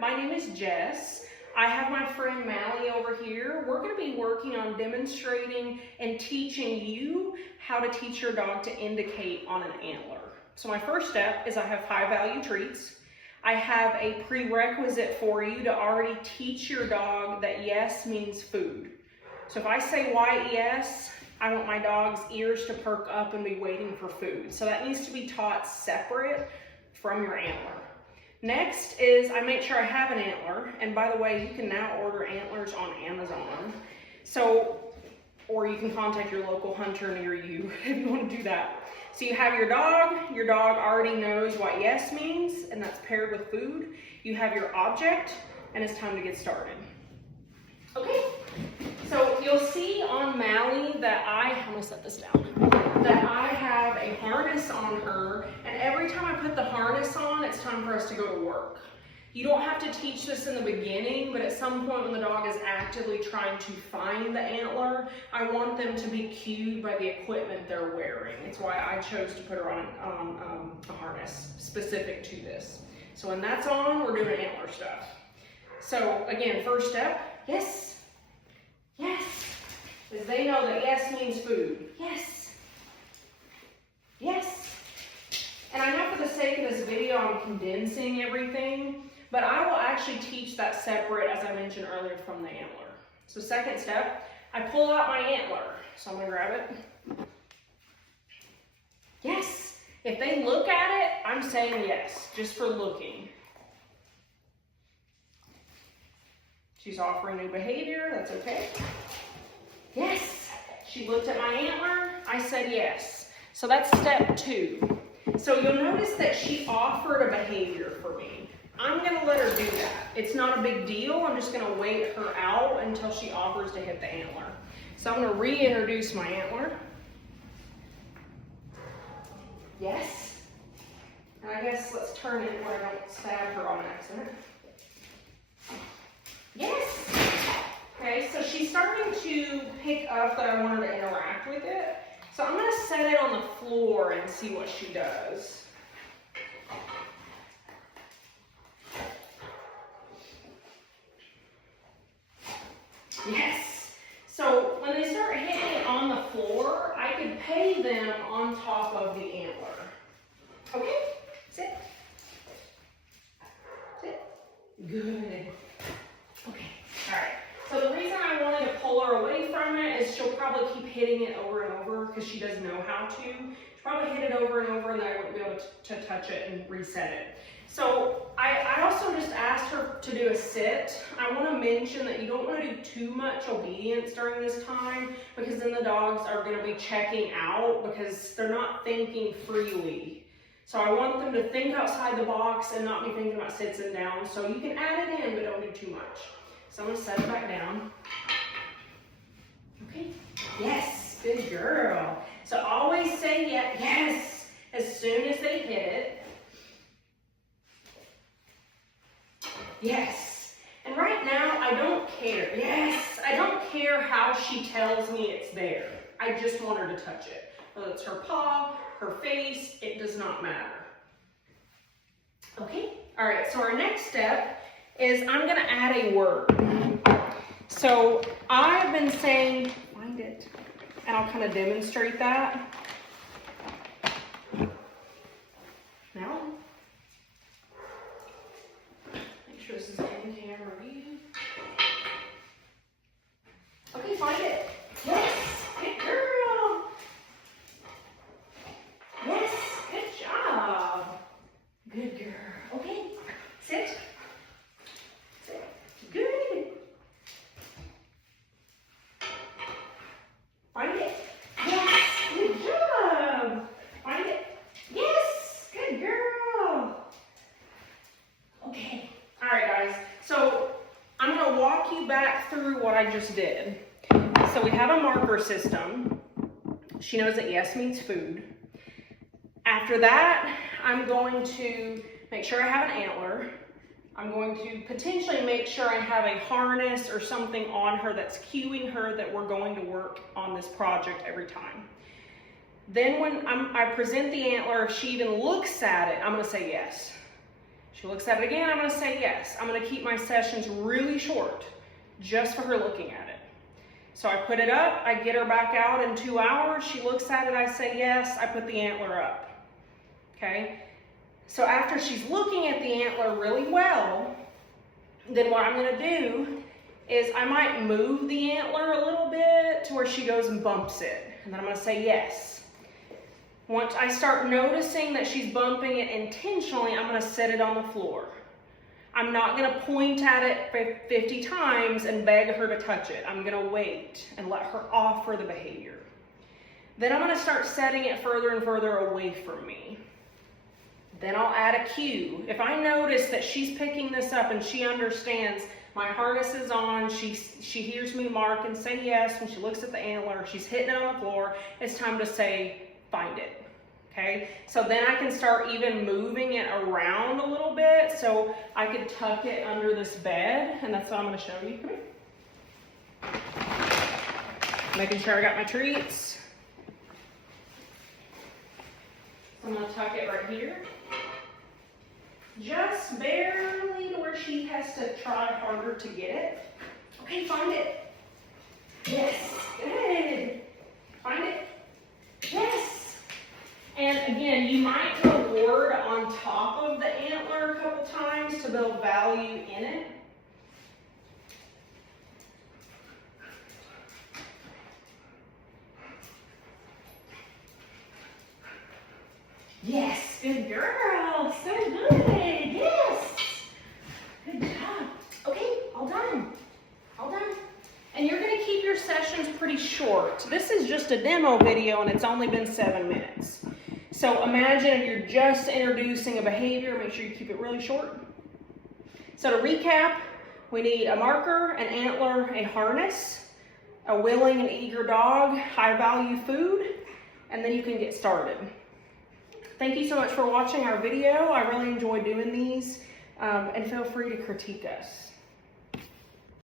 My name is Jess. I have my friend Mali over here. We're going to be working on demonstrating and teaching you how to teach your dog to indicate on an antler. So my first step is I have high value treats. I have a prerequisite for you to already teach your dog that yes means food. So if I say white yes, I want my dog's ears to perk up and be waiting for food. So that needs to be taught separate from your antler. Next is I make sure I have an antler. And by the way, you can now order antlers on Amazon. Or you can contact your local hunter near you if you want to do that. So you have your dog already knows what yes means, and that's paired with food. You have your object, and it's time to get started. Okay, so you'll see on Mali that I'm gonna set this down, that I have a harness on her, and every time I put the harness on, it's time for us to go to work. You don't have to teach this in the beginning, but at some point when the dog is actively trying to find the antler, I want them to be cued by the equipment they're wearing. It's why I chose to put her on a harness specific to this. So when that's on, we're doing antler stuff. So again, first step, yes, yes. Because they know that yes means food. Yes, yes. And I know for the sake of this video, I'm condensing everything, but I will actually teach that separate, as I mentioned earlier, from the antler. So second step, I pull out my antler. So I'm gonna grab it. Yes, if they look at it, I'm saying yes, just for looking. She's offering new behavior, that's okay. Yes, she looked at my antler, I said yes. So that's step 2. So you'll notice that she offered a behavior for me. I'm gonna let her do that. It's not a big deal. I'm just gonna wait her out until she offers to hit the antler. So I'm gonna reintroduce my antler. Yes. And I guess let's turn it where I don't stab her on accident. Yes. Okay, so she's starting to pick up that I want her to interact with it. So I'm gonna set it on the floor and see what she does. Yes. So when they start hitting it on the floor, I could pay them on top of the antler. Okay, sit. Sit. Good. Okay, all right. So the reason I wanted to pull her away from it is she'll probably keep hitting it over and over because she does know how to. She'll probably hit it over and over and then I wouldn't be able to touch it and reset it. So I also just asked her to do a sit. I want to mention that you don't want to do too much obedience during this time because then the dogs are going to be checking out because they're not thinking freely. So I want them to think outside the box and not be thinking about sits and downs. So you can add it in, but don't do too much. So I'm gonna set it back down. Okay, yes, good girl. So always say yes as soon as they hit it. Yes, and right now I don't care. Yes, I don't care how she tells me it's there. I just want her to touch it. Whether it's her paw, her face, it does not matter. Okay, all right, so our next step is I'm gonna add a word. So I've been saying, find it, and I'll kind of demonstrate that. Now, make sure this is in camera view. Okay, find it. Yes, good girl. Yes, good job. Good girl. Okay, sit. Good. Find it. Yes. Good job. Find it. Yes. Good girl. Okay. All right, guys. So I'm going to walk you back through what I just did. So we have a marker system. She knows that yes means food. After that, I'm going to make sure I have an antler. I'm going to potentially make sure I have a harness or something on her that's cueing her that we're going to work on this project every time. Then when I present the antler, if she even looks at it, I'm going to say yes. She looks at it again, I'm gonna say yes. I'm gonna keep my sessions really short, just for her looking at it. So I put it up, I get her back out in 2 hours, she looks at it, I say yes, I put the antler up, okay? So after she's looking at the antler really well, then what I'm gonna do is I might move the antler a little bit to where she goes and bumps it, and then I'm gonna say yes. Once I start noticing that she's bumping it intentionally, I'm gonna set it on the floor. I'm not gonna point at it 50 times and beg her to touch it. I'm gonna wait and let her offer the behavior. Then I'm gonna start setting it further and further away from me. Then I'll add a cue. If I notice that she's picking this up and she understands my harness is on, she hears me mark and say yes when she looks at the antler, she's hitting it on the floor, it's time to say, find it, okay? So then I can start even moving it around a little bit, so I could tuck it under this bed, and that's what I'm gonna show you. Come here. Making sure I got my treats. I'm gonna tuck it right here. Just barely to where she has to try harder to get it. Okay, find it. Yes, good. Find it. Yes. And again, you might reward on top of the antler a couple times to build value in it. Yes, good girl, so good, yes. Good job. Okay, all done, all done. And you're gonna keep your sessions pretty short. This is just a demo video and it's only been 7 minutes. So imagine if you're just introducing a behavior, make sure you keep it really short. So to recap, we need a marker, an antler, a harness, a willing and eager dog, high value food, and then you can get started. Thank you so much for watching our video. I really enjoy doing these, and feel free to critique us.